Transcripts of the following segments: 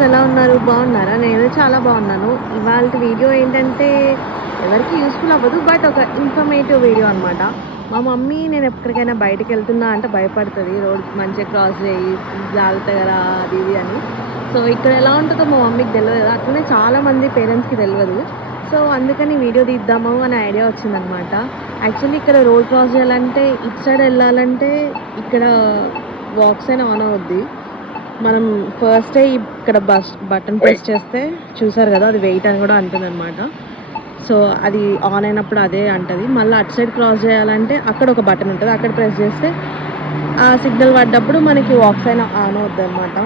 Viewers ఎలా ఉన్నారు? బాగున్నారా? నేనైతే చాలా బాగున్నాను. ఇవాల్టి వీడియో ఏంటంటే ఎవరికీ యూజ్‌ఫుల్ అవ్వదు. బట్ ఒక ఇన్ఫర్మేటివ్ వీడియో అనమాట. మా మమ్మీ నేను ఎక్కడికైనా బయటికెళ్తున్నా అంటే భయపడతది. రోడ్ మంచిగా క్రాస్ చేయి, జాగ్రత్తగా రా అది ఇది అని. సో, ఇక్కడ ఎలా ఉంటదో మా మమ్మీకి తెలవదు కదా! అట్లనే చాలామంది పేరెంట్స్‌కి తెలవదు. సో, అందుకని వీడియో తీద్దాము అనే ఐడియా వచ్చిందనమాట. యాక్చువల్లీ ఇక్కడ రోడ్ క్రాస్ చేయాలంటే ఇటు సైడ్ ఎళ్ళాలంటే ఇక్కడ వాక్సైన్ ఆన్ అవుద్ది. మనం ఫస్టే ఇక్కడ బటన్ ప్రెస్ చేస్తే చూసారు కదా! అది వెయిట్ అని కూడా అంటదనమాట. సో, అది ఆన్ అయినప్పుడు అదే అంటది. మళ్ళీ అటు సైడ్ క్రాస్ చేయాలంటే అక్కడ ఒక బటన్ ఉంటది. అక్కడ ప్రెస్ చేస్తే ఆ సిగ్నల్ పడ్డప్పుడు మనకి వాక్ సైన్ ఆన్ అవుద్దనమాట.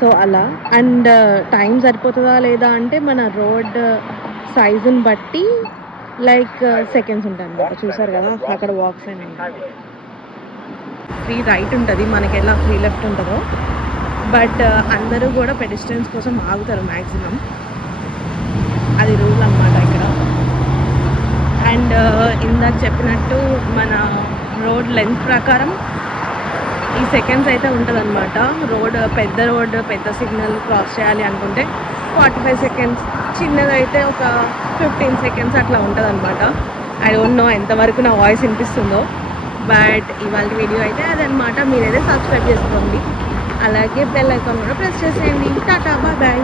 సో, అలా అండ్ టైం సరిపోతదా లేదా అంటే మన రోడ్ సైజుని బట్టి లైక్ సెకండ్స్ ఉంటాయన్నమాట. చూసారు కదా! అక్కడ వాక్ సైన్ ఉంటది. ఫ్రీ రైట్ ఉంటది. మనకెలా ఫ్రీ లెఫ్ట్ ఉంటదో. బట్ అందరూ కూడా పెడెస్ట్రియన్స్ కోసం ఆగుతారు మ్యాక్సిమం. అది రూల్ అనమాట ఇక్కడ. అండ్ ఇందాక చెప్పినట్టు మన రోడ్ లెంత్ ప్రకారం ఈ సెకండ్స్ అయితే ఉంటుందన్నమాట. రోడ్ పెద్ద సిగ్నల్ క్రాస్ చేయాలి అనుకుంటే 45 సెకండ్స్, చిన్నదైతే ఒక 15 సెకండ్స్ అట్లా ఉంటుందన్నమాట. ఐ డోంట్ నో ఎంతవరకు నా వాయిస్ వినిపిస్తుందో. బట్ ఇవాళ వీడియో అయితే అదనమాట. మీరైతే సబ్స్క్రైబ్ చేసుకోండి, అలాగే బెల్ ఐకాన్ కూడా ప్రెస్ చేసేయండి. Tata, bye bye.